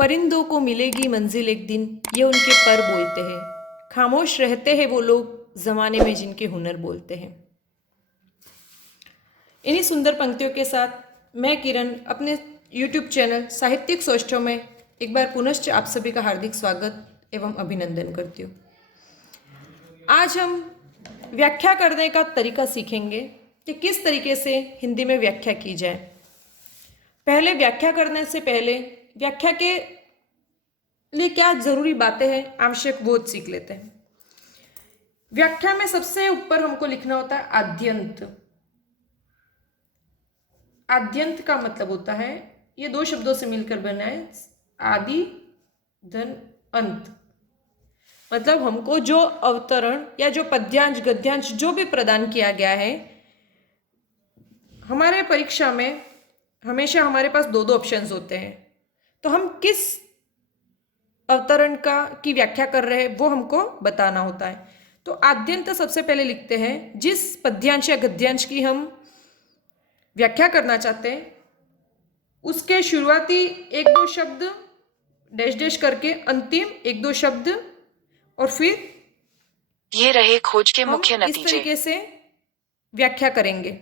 परिंदों को मिलेगी मंजिल एक दिन, ये उनके पर बोलते हैं। खामोश रहते हैं वो लोग जमाने में जिनके हुनर बोलते हैं। इन्हीं सुंदर पंक्तियों के साथ मैं किरण अपने YouTube चैनल साहित्यिक सोष्ठों में एक बार पुनश्च आप सभी का हार्दिक स्वागत एवं अभिनंदन करती हूँ। आज हम व्याख्या करने का तरीका सीखेंगे कि किस तरीके से हिंदी में व्याख्या की जाए। पहले व्याख्या करने से पहले व्याख्या के लिए क्या जरूरी बातें हैं, आवश्यक वो सीख लेते हैं। व्याख्या में सबसे ऊपर हमको लिखना होता है आद्यंत। आद्यंत का मतलब होता है, ये दो शब्दों से मिलकर बना है, आदि धन अंत। मतलब हमको जो अवतरण या जो पद्यांश गद्यांश जो भी प्रदान किया गया है, हमारे परीक्षा में हमेशा हमारे पास दो दो ऑप्शंस होते हैं, तो हम किस अवतरण की व्याख्या कर रहे हैं वो हमको बताना होता है। तो आद्यंत सबसे पहले लिखते हैं, जिस पद्यांश या गद्यांश की हम व्याख्या करना चाहते हैं उसके शुरुआती एक दो शब्द डैश डैश करके अंतिम एक दो शब्द और फिर ये रहे खोज के मुख्य हम इस नतीजे। तरीके से व्याख्या करेंगे।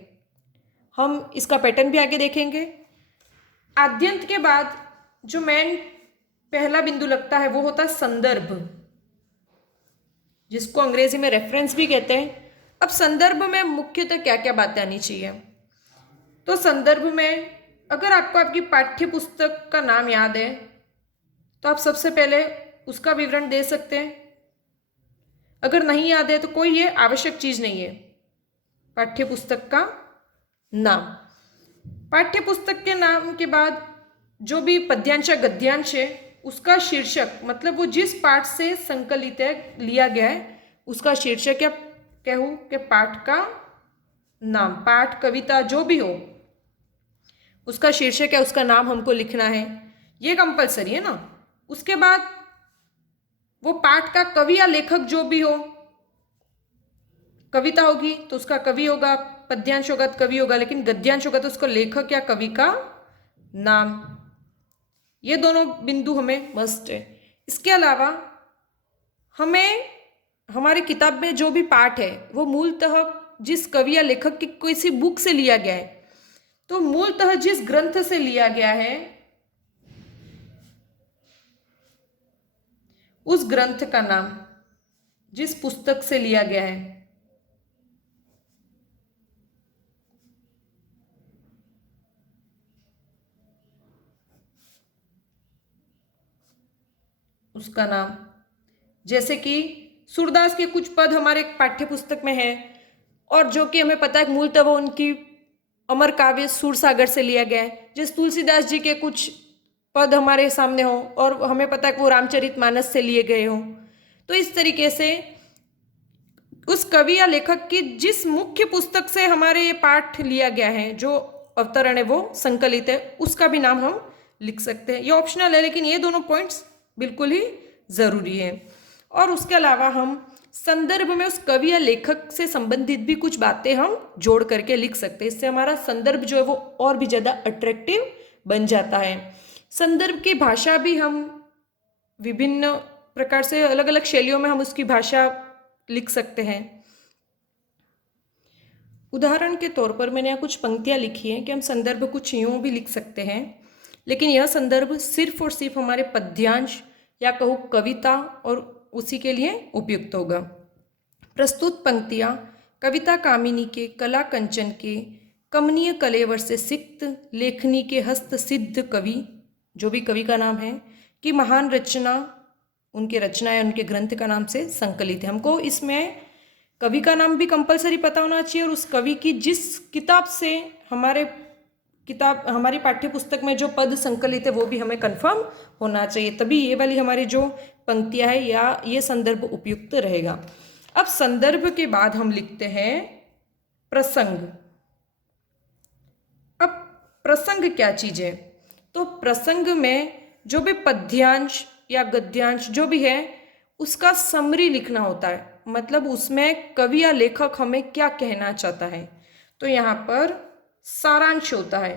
हम इसका पैटर्न भी आगे देखेंगे। आद्यंत के बाद जो मेन पहला बिंदु लगता है वो होता है संदर्भ, जिसको अंग्रेजी में रेफरेंस भी कहते हैं। अब संदर्भ में मुख्यतः क्या क्या बातें आनी चाहिए, तो संदर्भ में अगर आपको आपकी पाठ्य पुस्तक का नाम याद है तो आप सबसे पहले उसका विवरण दे सकते हैं। अगर नहीं याद है तो कोई ये आवश्यक चीज नहीं है। पाठ्य पुस्तक का नाम, पाठ्य पुस्तक के नाम के बाद जो भी पद्यांश या गद्यांश है उसका शीर्षक, मतलब वो जिस पाठ से संकलित है लिया गया है उसका शीर्षक या कहूँ कि पाठ का नाम, पाठ कविता जो भी हो उसका शीर्षक है, उसका नाम हमको लिखना है, ये कंपलसरी है ना। उसके बाद वो पाठ का कवि या लेखक जो भी हो, कविता होगी तो उसका कवि होगा, पद्यांश होगा तो कवि होगा, लेकिन गद्यांश होगा तो उसका लेखक या कवि का नाम। ये दोनों बिंदु हमें मस्ट है। इसके अलावा हमें हमारी किताब में जो भी पाठ है वो मूलतः जिस कवि या लेखक की किसी बुक से लिया गया है, तो मूलतः जिस ग्रंथ से लिया गया है उस ग्रंथ का नाम, जिस पुस्तक से लिया गया है उसका नाम। जैसे कि सूरदास के कुछ पद हमारे पाठ्य पुस्तक में है और जो कि हमें पता है मूलतः वो उनकी अमर काव्य सूरसागर से लिया गया है। जैसे तुलसीदास जी के कुछ पद हमारे सामने हो और हमें पता है कि वो रामचरितमानस से लिए गए हों। तो इस तरीके से उस कवि या लेखक की जिस मुख्य पुस्तक से हमारे ये पाठ लिया गया है, जो अवतरण है वो संकलित है, उसका भी नाम हम लिख सकते हैं। ये ऑप्शनल है लेकिन ये दोनों पॉइंट्स बिल्कुल ही जरूरी है। और उसके अलावा हम संदर्भ में उस कवि या लेखक से संबंधित भी कुछ बातें हम जोड़ करके लिख सकते हैं। इससे हमारा संदर्भ जो है वो और भी ज़्यादा अट्रैक्टिव बन जाता है। संदर्भ की भाषा भी हम विभिन्न प्रकार से अलग अलग शैलियों में हम उसकी भाषा लिख सकते हैं। उदाहरण के तौर पर मैंने यहाँ कुछ पंक्तियाँ लिखी हैं कि हम संदर्भ कुछ यूँ भी लिख सकते हैं, लेकिन यह संदर्भ सिर्फ और सिर्फ हमारे पद्यांश या कहूँ कविता और उसी के लिए उपयुक्त होगा। प्रस्तुत पंक्तियाँ कविता कामिनी के कला कंचन के कमनीय कलेवर से सिक्त लेखनी के हस्त सिद्ध कवि, जो भी कवि का नाम है, कि महान रचना, उनके रचना या उनके ग्रंथ का नाम से संकलित है। हमको इसमें कवि का नाम भी कंपलसरी पता होना चाहिए और उस कवि की जिस किताब से हमारी पाठ्य पुस्तक में जो पद संकलित है वो भी हमें कंफर्म होना चाहिए, तभी ये वाली हमारी जो पंक्तियां है या ये संदर्भ उपयुक्त रहेगा। अब संदर्भ के बाद हम लिखते हैं प्रसंग। अब प्रसंग क्या चीज है, तो प्रसंग में जो भी पद्यांश या गद्यांश जो भी है उसका समरी लिखना होता है, मतलब उसमें कवि या लेखक हमें क्या कहना चाहता है। तो यहाँ पर सारांश होता है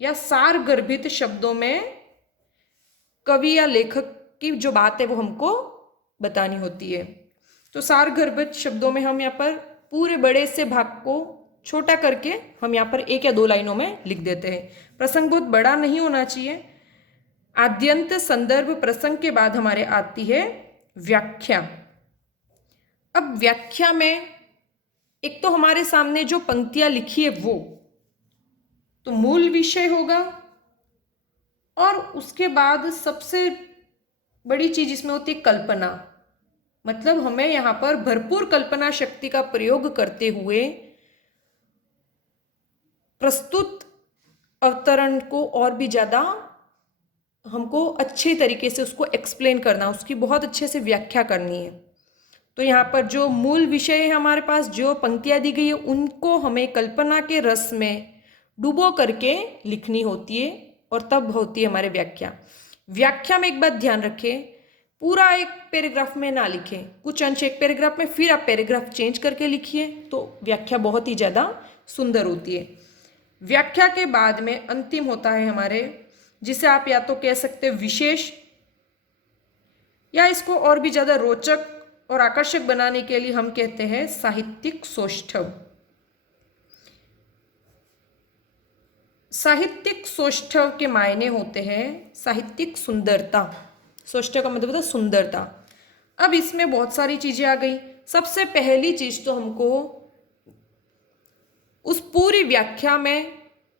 या सार गर्भित शब्दों में कवि या लेखक की जो बात है वो हमको बतानी होती है। तो सारगर्भित शब्दों में हम यहाँ पर पूरे बड़े से भाग को छोटा करके हम यहाँ पर 1 या 2 लाइनों में लिख देते हैं। प्रसंग बहुत बड़ा नहीं होना चाहिए। आद्यंत संदर्भ प्रसंग के बाद हमारे आती है व्याख्या। अब व्याख्या में एक तो हमारे सामने जो पंक्तियां लिखी है वो तो मूल विषय होगा, और उसके बाद सबसे बड़ी चीज इसमें होती है कल्पना। मतलब हमें यहाँ पर भरपूर कल्पना शक्ति का प्रयोग करते हुए प्रस्तुत अवतरण को और भी ज़्यादा हमको अच्छे तरीके से उसको एक्सप्लेन करना, उसकी बहुत अच्छे से व्याख्या करनी है। तो यहाँ पर जो मूल विषय है हमारे पास, जो पंक्तियाँ दी गई है, उनको हमें कल्पना के रस में डुबो करके लिखनी होती है, और तब होती है हमारे व्याख्या। व्याख्या में एक बात ध्यान रखें, पूरा एक पैराग्राफ में ना लिखें, कुछ अंश एक पैराग्राफ में, फिर आप पैराग्राफ चेंज करके लिखिए, तो व्याख्या बहुत ही ज़्यादा सुंदर होती है। व्याख्या के बाद में अंतिम होता है हमारे, जिसे आप या तो कह सकते हैं विशेष, या इसको और भी ज़्यादा रोचक और आकर्षक बनाने के लिए हम कहते हैं साहित्यिक सौष्ठव। साहित्यिक सौष्ठव के मायने होते हैं साहित्यिक सुंदरता। सौष्ठव का मतलब होता है सुंदरता। अब इसमें बहुत सारी चीजें आ गई। सबसे पहली चीज तो हमको उस पूरी व्याख्या में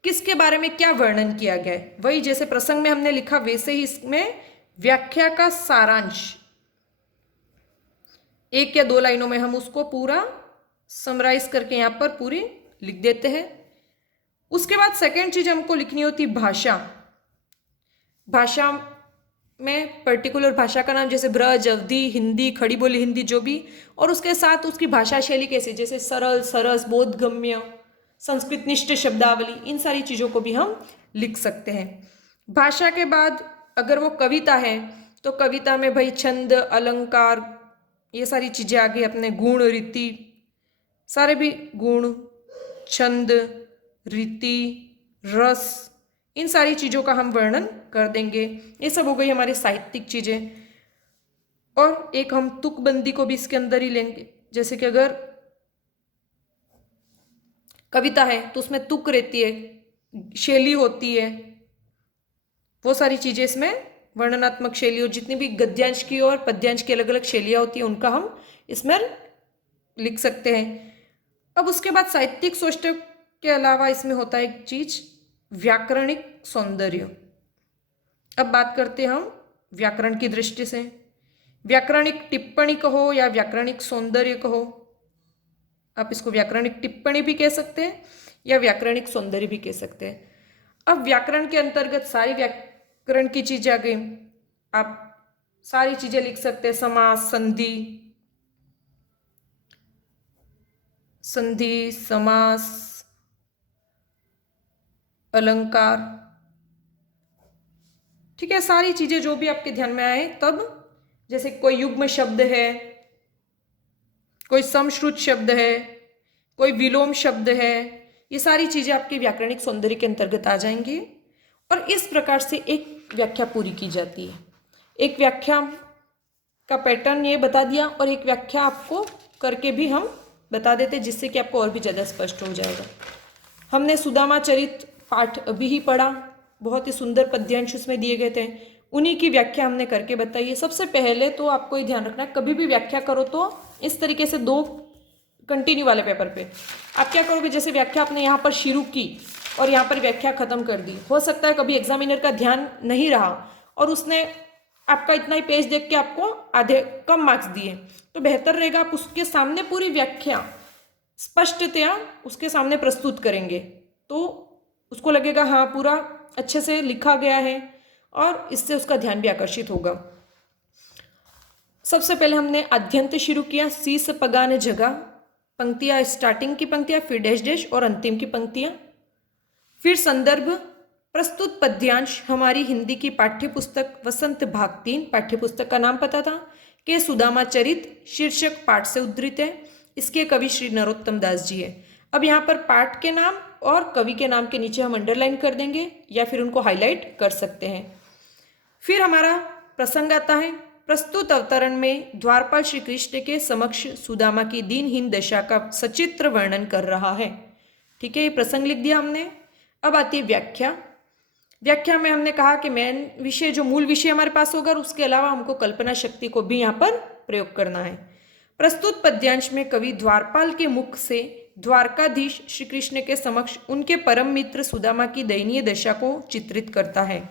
किसके बारे में क्या वर्णन किया गया है, वही जैसे प्रसंग में हमने लिखा वैसे ही इसमें व्याख्या का सारांश 1 या 2 लाइनों में हम उसको पूरा समराइज करके यहाँ पर पूरी लिख देते हैं। उसके बाद सेकेंड चीज हमको लिखनी होती भाषा। भाषा में पर्टिकुलर भाषा का नाम, जैसे ब्रज, अवधी, हिंदी, खड़ी बोली हिंदी, जो भी, और उसके साथ उसकी भाषा शैली कैसे, जैसे सरल, सरस, बोधगम्य, संस्कृतनिष्ठ शब्दावली, इन सारी चीज़ों को भी हम लिख सकते हैं। भाषा के बाद अगर वो कविता है तो कविता में भाई छंद, अलंकार, ये सारी चीज़ें आ गई। अपने गुण, रीति, सारे भी गुण, छंद, रीति, रस, इन सारी चीज़ों का हम वर्णन कर देंगे। ये सब हो गई हमारी साहित्यिक चीज़ें। और एक हम तुकबंदी को भी इसके अंदर ही लेंगे, जैसे कि अगर कविता है तो उसमें तुक रहती है, शैली होती है, वो सारी चीज़ें इसमें वर्णनात्मक शैली, और जितनी भी गद्यांश की और पद्यांश की अलग अलग शैलियाँ होती हैं उनका हम इसमें लिख सकते हैं। अब उसके बाद साहित्यिक सौष्ठव के अलावा इसमें होता है एक चीज व्याकरणिक सौंदर्य। अब बात करते हैं हम व्याकरण की दृष्टि से। व्याकरणिक टिप्पणी कहो या व्याकरणिक सौंदर्य कहो, आप इसको व्याकरणिक टिप्पणी भी कह सकते हैं या व्याकरणिक सौंदर्य भी कह सकते हैं। अब व्याकरण के अंतर्गत सारी व्याकरण की चीजें आ गई। आप सारी चीजें लिख सकते हैं, समास, संधि, संधि, समास, अलंकार, ठीक है, सारी चीजें जो भी आपके ध्यान में आए। तब जैसे कोई युग्म शब्द है, कोई समश्रुत शब्द है, कोई विलोम शब्द है, ये सारी चीजें आपके व्याकरणिक सौंदर्य के अंतर्गत आ जाएंगी। और इस प्रकार से एक व्याख्या पूरी की जाती है। एक व्याख्या का पैटर्न ये बता दिया, और एक व्याख्या आपको करके भी हम बता देते, जिससे कि आपको और भी ज़्यादा स्पष्ट हो जाएगा। हमने सुदामा चरित पाठ अभी ही पढ़ा, बहुत ही सुंदर पद्यांश उसमें दिए गए थे, उन्हीं की व्याख्या हमने करके बताई है। सबसे पहले तो आपको ये ध्यान रखना है, कभी भी व्याख्या करो तो इस तरीके से 2 कंटिन्यू वाले पेपर पे आप क्या करोगे, जैसे व्याख्या आपने यहाँ पर शुरू की और यहाँ पर व्याख्या खत्म कर दी। हो सकता है कभी एग्जामिनर का ध्यान नहीं रहा और उसने आपका इतना ही पेज देख के आपको आधे कम मार्क्स दिए, तो बेहतर रहेगा आप उसके सामने पूरी व्याख्या स्पष्टतया उसके सामने प्रस्तुत करेंगे, तो उसको लगेगा हाँ पूरा अच्छे से लिखा गया है, और इससे उसका ध्यान भी आकर्षित होगा। सबसे पहले हमने आद्यंत शुरू किया, शीस पगान जगह, पंक्तियां, स्टार्टिंग की पंक्तियां, फिर डैश डैश और अंतिम की पंक्तियां, फिर संदर्भ, प्रस्तुत पद्यांश हमारी हिंदी की पाठ्य पुस्तक वसंत भाग 3, पाठ्य पुस्तक का नाम पता था कि सुदामा चरित शीर्षक पाठ से उद्धृत है। इसके कवि श्री नरोत्तम दास जी है। अब यहाँ पर पाठ के नाम और कवि के नाम के नीचे हम अंडरलाइन कर देंगे या फिर उनको हाईलाइट कर सकते हैं। फिर हमारा प्रसंग आता है। प्रस्तुत अवतरण में द्वारपाल श्री कृष्ण के समक्ष सुदामा की दीनहीन दशा का सचित्र वर्णन कर रहा है। ठीक है, ये प्रसंग लिख दिया हमने। अब आती है व्याख्या। व्याख्या में हमने कहा कि मेन विषय जो मूल विषय हमारे पास होगा, उसके अलावा हमको कल्पना शक्ति को भी यहाँ पर प्रयोग करना है। प्रस्तुत पद्यांश में कवि द्वारपाल के मुख से द्वारकाधीश श्री कृष्ण के समक्ष उनके परम मित्र सुदामा की दयनीय दशा को चित्रित करता है।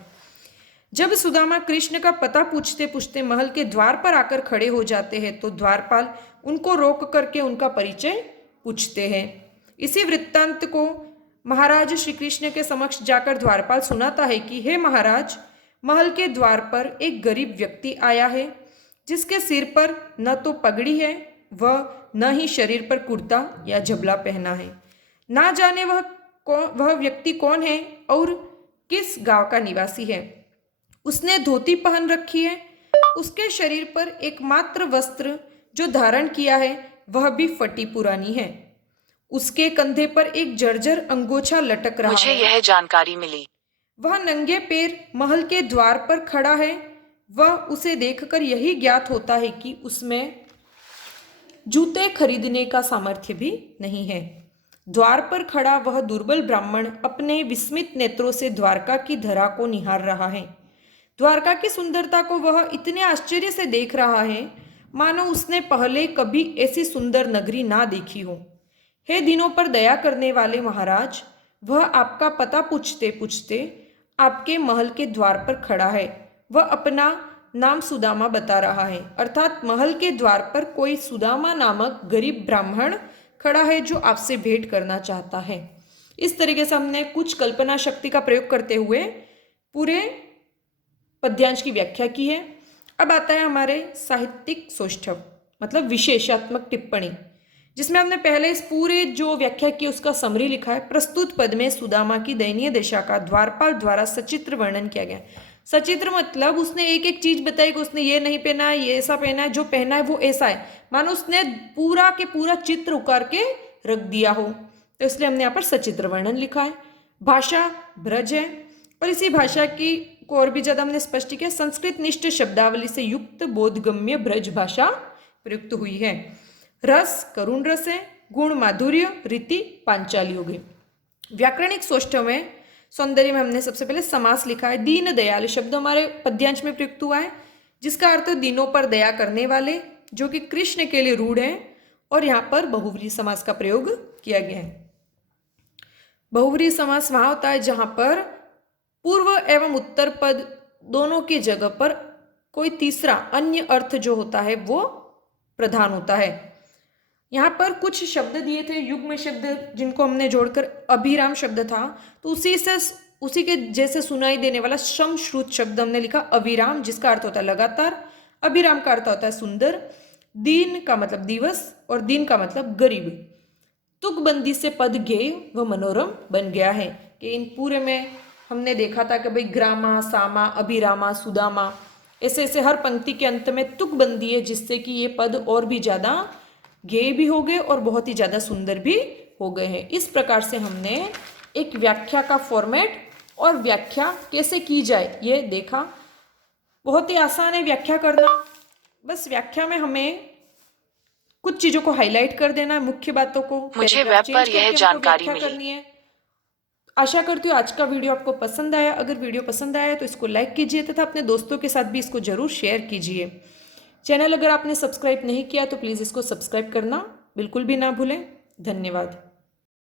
जब सुदामा कृष्ण का पता पूछते पूछते महल के द्वार पर आकर खड़े हो जाते हैं तो द्वारपाल उनको रोक करके उनका परिचय पूछते हैं। इसी वृत्तांत को महाराज श्री कृष्ण के समक्ष जाकर द्वारपाल सुनाता है कि हे महाराज, महल के द्वार पर एक गरीब व्यक्ति आया है जिसके सिर पर न तो पगड़ी है वह न ही शरीर पर कुर्ता या झबला पहना है। ना जाने वह व्यक्ति कौन है और किस गांव का निवासी है। उसने धोती पहन रखी है। उसके शरीर पर एकमात्र वस्त्र जो धारण किया है वह भी फटी पुरानी है। उसके कंधे पर एक जर्जर अंगोछा लटक रहा है। मुझे यह जानकारी मिली। वह नंगे पैर महल के द्वार पर खड़ा है। वह उसे देखकर यही ज्ञात होता है कि उसमें जूते खरीदने का सामर्थ्य भी नहीं है। द्वार पर खड़ा वह दुर्बल ब्राह्मण अपने विस्मित नेत्रों से द्वारका की धरा को निहार रहा है। द्वारका की सुंदरता को वह इतने आश्चर्य से देख रहा है मानो उसने पहले कभी ऐसी सुंदर नगरी ना देखी हो। हे दिनों पर दया करने वाले महाराज, वह आपका पता पूछते पूछते आपके महल के द्वार पर खड़ा है। वह अपना नाम सुदामा बता रहा है, अर्थात महल के द्वार पर कोई सुदामा नामक गरीब ब्राह्मण खड़ा है जो आपसे भेंट करना चाहता है। इस तरीके से हमने कुछ कल्पना शक्ति का प्रयोग करते हुए पूरे पद्यांश की व्याख्या की है। अब आता है हमारे साहित्यिक सौष्ठव, मतलब विशेषात्मक टिप्पणी, जिसमें हमने पहले इस पूरे जो व्याख्या की उसका समरी लिखा है। प्रस्तुत पद में सुदामा की दयनीय दशा का द्वारपाल द्वारा सचित्र वर्णन किया गया। सचित्र मतलब उसने एक एक चीज बताई कि उसने ये नहीं पहना है, ये ऐसा पहना है, जो पहना है वो ऐसा है, मानो उसने पूरा के पूरा चित्र उकार के रख दिया हो, तो इसलिए हमने यहाँ पर सचित्र वर्णन लिखा है। भाषा ब्रज है और इसी भाषा की को और भी ज्यादा हमने स्पष्ट किया। संस्कृत निष्ठ शब्दावली से युक्त बोधगम्य ब्रज भाषा प्रयुक्त हुई है। रस करुण रस है, गुण माधुर्य, रीति पांचाली हो गई। व्याकरणिक सौष्ठव में सौंदर्य में हमने सबसे पहले समास लिखा है। दीन दयाल शब्द हमारे पद्यांश में प्रयुक्त हुआ है, जिसका अर्थ दिनों पर दया करने वाले, जो कि कृष्ण के लिए रूढ़ है, और यहाँ पर बहुव्रीहि समास का प्रयोग किया गया है। बहुव्रीहि समास वहां होता है जहां पर पूर्व एवं उत्तर पद दोनों की जगह पर कोई तीसरा अन्य अर्थ जो होता है वो प्रधान होता है। यहाँ पर कुछ शब्द दिए थे युग्म शब्द, जिनको हमने जोड़कर अभिराम शब्द था, तो उसी के जैसे सुनाई देने वाला समश्रुत शब्द हमने लिखा अभिराम, जिसका अर्थ होता है लगातार। अभिराम का अर्थ होता है सुंदर। दीन का मतलब दिवस और दीन का मतलब गरीब। तुकबंदी से पद गेय व मनोरम बन गया है कि इन पूरे में हमने देखा था कि भाई ग्रामा, सामा, अभिरामा, सुदामा, ऐसे ऐसे हर पंक्ति के अंत में तुकबंदी है, जिससे कि ये पद और भी ज़्यादा गेय भी हो गए और बहुत ही ज़्यादा सुंदर भी हो गए हैं। इस प्रकार से हमने एक व्याख्या का फॉर्मेट और व्याख्या कैसे की जाए ये देखा। बहुत ही आसान है व्याख्या करना, बस व्याख्या में हमें कुछ चीज़ों को हाईलाइट कर देना है, मुख्य बातों को। मुझे वेब पर यह जानकारी मिली। है। आशा करती हूँ आज का वीडियो आपको पसंद आया। अगर वीडियो पसंद आया तो इसको लाइक कीजिए तथा अपने दोस्तों के साथ भी इसको जरूर शेयर कीजिए। चैनल अगर आपने सब्सक्राइब नहीं किया तो प्लीज़ इसको सब्सक्राइब करना बिल्कुल भी ना भूलें। धन्यवाद।